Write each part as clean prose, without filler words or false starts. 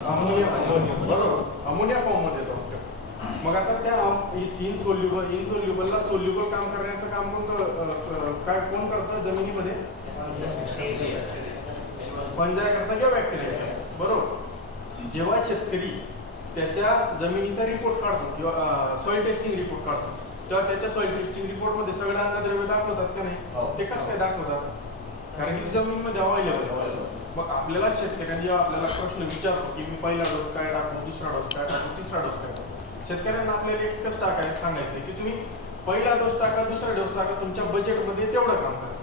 Ammonia बरोबर, ammonia फॉर्ममध्ये येतो. मग आता त्या इनसोल्युबलला सोल्युबल काम करण्याचं काम काय कोण करतं जमिनीमध्ये? फंजाय करता किंवा बॅक्टेरिया. बरोबर. जेव्हा शेतकरी त्याच्या जमिनीचा रिपोर्ट काढतो किंवा सॉइल टेस्टिंग रिपोर्ट काढतो, तेव्हा त्याच्या सॉइल टेस्टिंग रिपोर्टमध्ये सगळं अन्नद्रव्य दाखवतात का नाही? ते कसं काय दाखवतात? कारण की जमिनीमध्ये अवेलेबल. मग आपल्याला शेतकऱ्यांनी जेव्हा आपल्याला प्रश्न विचारतो की मी पहिला डोस काय टाकू, दुसरा डोस काय टाकू, तिसरा डोस काय टाकू, शेतकऱ्यांना आपल्याला एकच सांगायचं की तुम्ही पहिला डोस टाका, दुसरा डोस टाका, तुमच्या बजेटमध्ये तेवढं काम करा.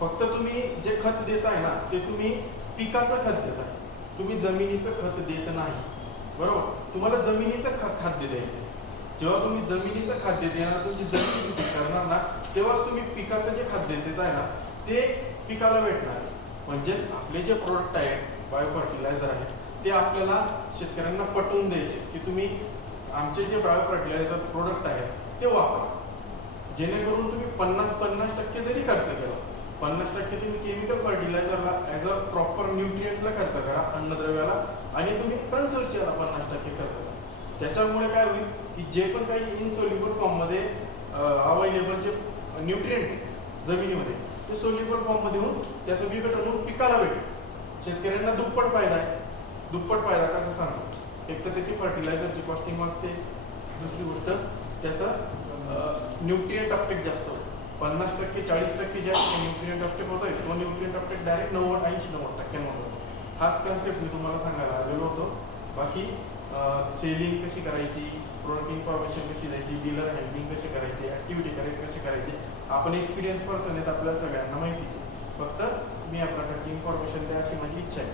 फक्त तुम्ही जे खत देताय ना ते तुम्ही पिकाचं खत देताय, तुम्ही जमिनीचं खत देत नाही. बरोबर. तुम्हाला जमिनीचं खाद्य द्यायचं. जेव्हा तुम्ही जमिनीचं खाद्य देणार, तुमची जमीन सुपीक करणार ना, तेव्हाच तुम्ही पिकाचं जे खाद्य देताय ना ते पिकाला भेटणार. म्हणजे आपले जे प्रोडक्ट आहेत, बायो फर्टिलायझर आहेत, ते आपल्याला शेतकऱ्यांना पटवून द्यायचे की तुम्ही आमचे जे बायो फर्टिलायझर प्रोडक्ट आहेत ते वापरा. जेणेकरून तुम्ही 50% जरी खर्च केला, 50% तुम्ही केमिकल फर्टिलायझरला ॲज अ प्रॉपर न्यूट्रिएंटला खर्च करा, अन्नद्रव्याला, आणि तुम्ही कन्सोर्शियाला 50% खर्च करा. त्याच्यामुळे काय होईल की जे पण काही इनसोल्युबल फॉर्ममध्ये अवेलेबल जे न्यूट्रिएंट जमिनीमध्ये ते सोल्युबल फॉर्ममध्ये होऊन त्या सगळीकडे होऊन पिकाला भेटेल. शेतकऱ्यांना दुप्पट फायदा आहे. दुप्पट फायदा कसा सांगतो? एक तर त्याची फर्टिलायझरची कॉस्टिंग वाचते, दुसरी गोष्ट त्याचं न्यूट्रिएंट अपटेक जास्त होतं. 50% 40% जे न्यूट्रिएंट अपटेक होत आहे, तो न्यूट्रिएंट अपटेक डायरेक्ट 80-90% होतो. हाच कन्सेप्ट मी तुम्हाला सांगायला आलेलो होतो. बाकी सेलिंग कशी करायची, प्रोडक्ट इन्फॉर्मेशन कशी द्यायची, डीलर हँडलिंग कशी करायची, ॲक्टिव्हिटी कशी करायची, आपण एक्सपिरियन्स पर्सन आहेत, आपल्याला सगळ्यांना माहितीच आहे. फक्त मी या प्रकारची इन्फॉर्मेशन द्या अशी माझी इच्छा आहे.